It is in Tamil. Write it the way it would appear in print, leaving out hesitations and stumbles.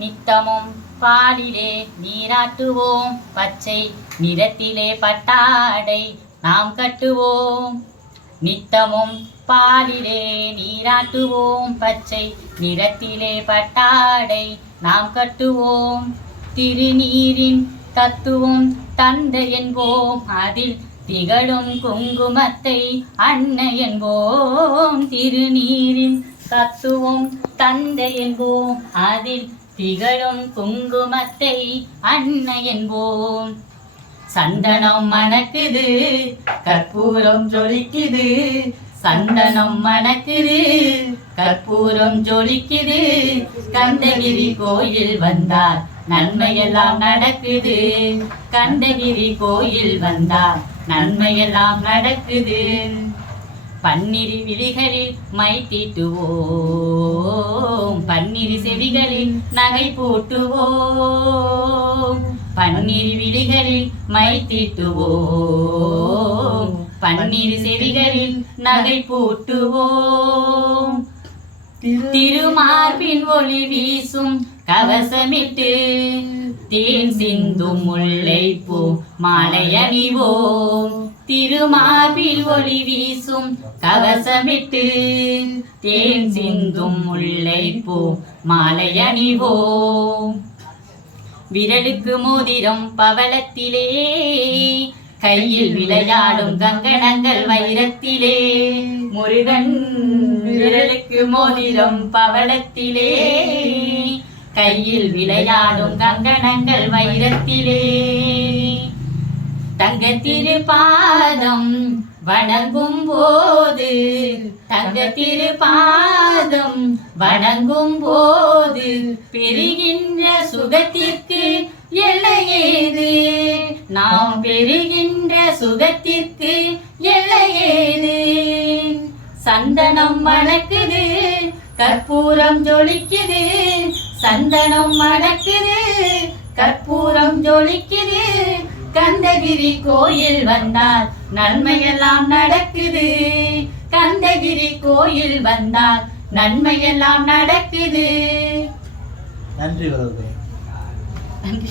நித்தமும் பாலிலே நீராட்டுவோம், பச்சை நிறத்திலே பட்டாடை நாம் கட்டுவோம். நித்தமும் பாலிலே நீராட்டுவோம், பச்சை நிறத்திலே பட்டாடை நாம் கட்டுவோம். திருநீரின் தத்துவம் தந்தை என்போம், அதில் திகழும் குங்குமத்தை அன்னை என்போம். திருநீரின் தத்துவம் தந்தை என்போம், அதில் திகழும் குங்குமத்தை அன்னை என்போம். சந்தனம் மணக்குது, கற்பூரம் ஜொலிக்குது. சந்தனம் மணக்குது, கற்பூரம் ஜொலிக்குது. கந்தகிரி கோயில் வந்தார் நன்மையெல்லாம் நடக்குது. கந்தகிரி கோயில் வந்தார் நன்மையெல்லாம் நடக்குது. பன்னிரு விழிகளில் மை தீட்டுவோம், பன்னிரு செவிகளில் நகை போட்டுவோம். பன்னிரு விழிகளில் மை தீட்டுவோம், பன்னிரு செவிகளில் நகை போட்டுவோம். திருமார்பின் ஒளி வீசும் கவசமிட்டு தேன் சிந்தும் முல்லைப்பூ மாலை அணிவோம். திருமார்பில் ஒளி வீசும் கவசமிட்டு தேன் சிந்தும் முல்லைப்பூ மாலை அணிவோம். விரலுக்கு மோதிரம் பவளத்திலே, கையில் விளையாடும் கங்கணங்கள் வைரத்திலே. முருகன் விரலுக்கு மோதிரம் பவளத்திலே, கையில் விளையாடும் கங்கணங்கள் வைரத்திலே. தங்க திருப்பாதம் வணங்கும் போது, தங்க திருப்பாதம் வணங்கும் போது பெறுகின்ற சுகத்திற்கு எல்லையேது. நாம் பெறுகின்ற சுகத்திற்கு எல்லையேது. சந்தனம் மணக்குது, கற்பூரம் ஜொலிக்குது. சந்தனம் மணக்குது, கற்பூரம் ஜொலிக்குது. கந்தகிரி கோயில் வந்தால் நன்மையெல்லாம் நடக்குது. கந்தகிரி கோயில் வந்தால் நன்மையெல்லாம் நடக்குது. நன்றி. நன்றி.